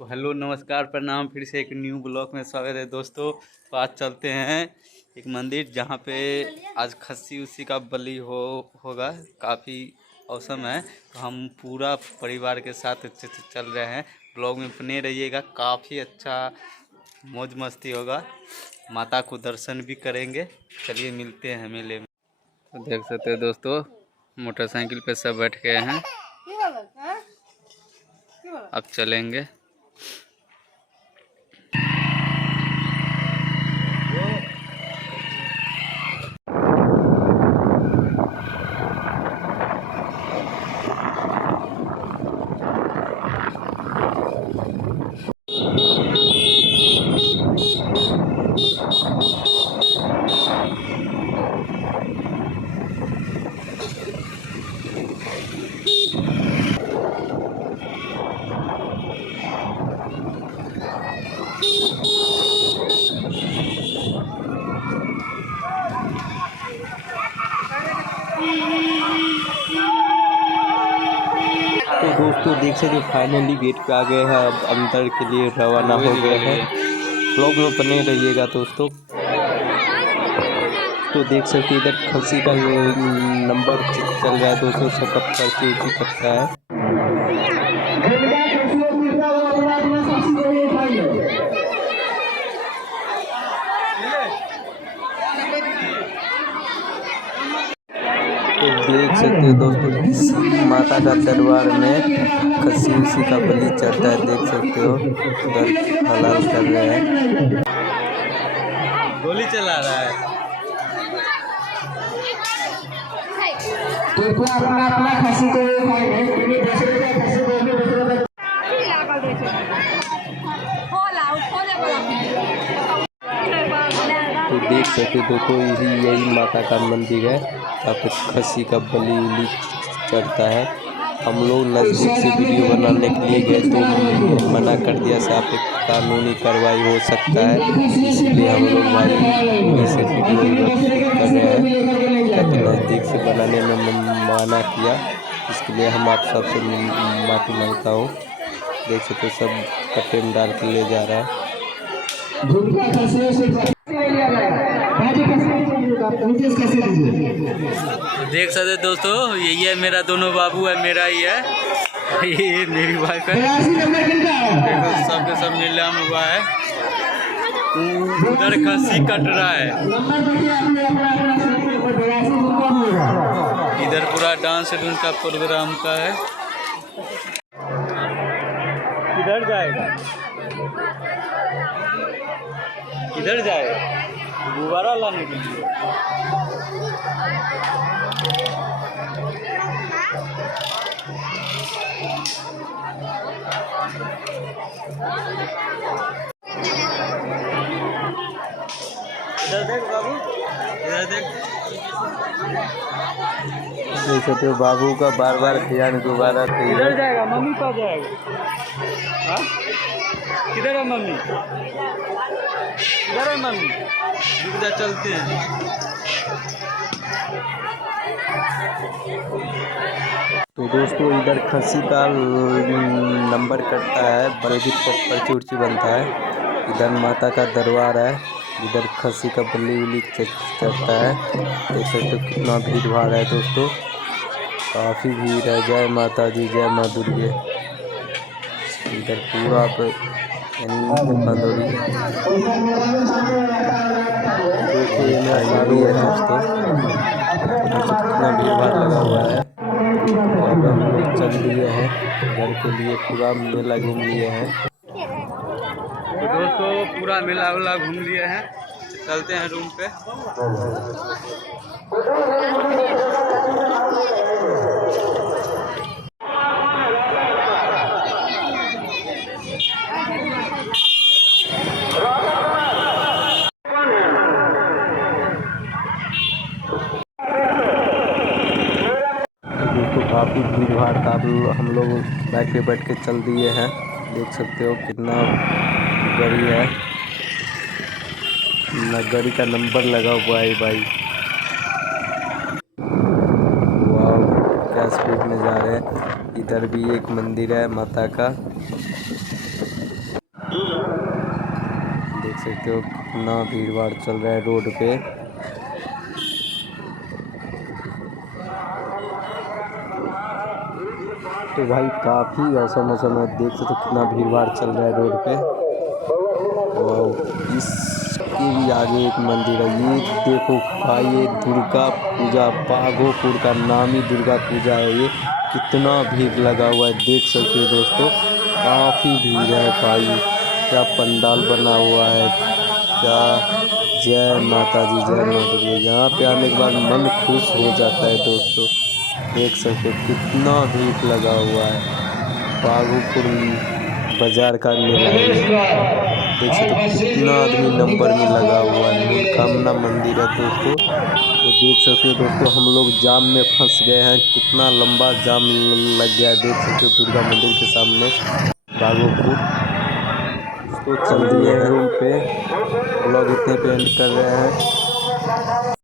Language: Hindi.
तो हेलो नमस्कार प्रणाम, फिर से एक न्यू ब्लॉग में स्वागत है दोस्तों। तो आज चलते हैं एक मंदिर जहाँ पे आज खस्सी उसी का बलि होगा। काफ़ी औसम है, तो हम पूरा परिवार के साथ चल रहे हैं। ब्लॉग में बने रहिएगा, काफ़ी अच्छा मौज मस्ती होगा। माता को दर्शन भी करेंगे। चलिए मिलते हैं मेले में। तो देख सकते हैं दोस्तों, मोटरसाइकिल पे सब बैठ गए हैं। अब चलेंगे। तो दोस्तों देख सकते फाइनली गेट पे आ गए हैं। अब अंदर के लिए रवाना हो गए हैं। ब्लॉग में बने रहिएगा दोस्तों। तो देख सकते इधर खस्सी का नंबर चल रहा है दोस्तों। सबका पर्ची उर्ची कटता है। तो देख सकते हो दोस्तों, इसी माता का दरबार में खस्सी उसी का बलि चढ़ता है। देख सकते हो उधर हलाल कर रहे हैं, गोली चला रहा है। तो देख सकते दोस्तों यही माता का मंदिर है जहाँ पे खस्सी का बलि उली चढ़ता है। हम लोग नज़दीक से वीडियो बनाने के लिए गए तो मना कर दिया, साहब पे कानूनी कार्रवाई हो सकता है। इसलिए हम लोग भाई वहीं से वीडियो कर रहे हैं, ताकि नज़दीक से बनाने में मना किया। इसके लिए हम आप सबसे माफ़ी मांगता हूँ। देख सकते सब कट्टे में डाल के ले जा रहा है। देख सकते दोस्तों, यही है मेरा दोनों बाबू है, मेरा ही है, ये मेरी वाइफ है। देखो सबके सब नीलाम हुआ है। उधर खस्सी कट रहा है, इधर पूरा डांस का प्रोग्राम का है। किधर जाएगा, किधर जाएगा? गुब्बारा लाने के लिए। इधर देख बाबू, इधर देख। देख सकते हो बाबू का बार बार ध्यान दोबारा किधर जाएगा? मम्मी पास जाएगा। हाँ, किधर है मम्मी? किधर है मम्मी? रुक जा, चलते हैं। तो दोस्तों इधर खस्सी का नंबर कटता है, बल्कि पर्ची उर्ची बनता है। इधर माता का दरबार है, इधर खस्सी का बलि उली चढ़ता है। देख सकते हो कितना भीड़ भाड़ है दोस्तों, काफ़ी भीड़ है। जय माता दी, जय माँ दुर्गे। इधर पूरा बंदोरी दोस्तों ये मेरा शादी है दोस्तों। कितना भीड़ भाड़ लगा हुआ है। अब हम लोग चल लिए हैं घर के लिए, पूरा मेला घूम लिए हैं। तो दोस्तों पूरा मेला वेला घूम लिए हैं, चलते हैं रूम पे। दोस्तों काफ़ी भीड़ भाड़ था, हम लोग बैठ के चल दिए हैं। देख सकते हो कितना गाड़ी है, गाड़ी का नंबर लगा हुआ है भाई। वाह क्या स्पीड में जा रहे हैं। इधर भी एक मंदिर है माता का। सकते हो कितना भीड़ भाड़ चल रहा है रोड पे। तो भाई काफ़ी औसम है, देख सकते हो कितना भीड़ भाड़ चल रहा है रोड पे। और इसके भी आगे एक मंदिर है, ये देखो भाई ये दुर्गा पूजा, बाघोपुर का नामी दुर्गा पूजा है ये। कितना भीड़ लगा हुआ है देख सकते हो दोस्तों, काफ़ी भीड़ है भाई। क्या पंडाल बना हुआ है, क्या। जय माता दी, जय माता दी। यहाँ पे आने के बाद मन खुश हो जाता है दोस्तों, देख सकते हो कितना भीड़ लगा हुआ है। बाघोपुर बाजार का मेला है ये, देख सकते हो कितना आदमी नंबर में लगा हुआ है। मनोकामना मंदिर है दोस्तों। तो देख सकते हो दोस्तों हम लोग जाम में फंस गए हैं, कितना लंबा जाम लग गया है, देख सकते हो दुर्गा मंदिर के सामने बाघोपुर। तो चल दिए हैं रूम पे, ब्लॉग इतने पे एंड कर रहे हैं।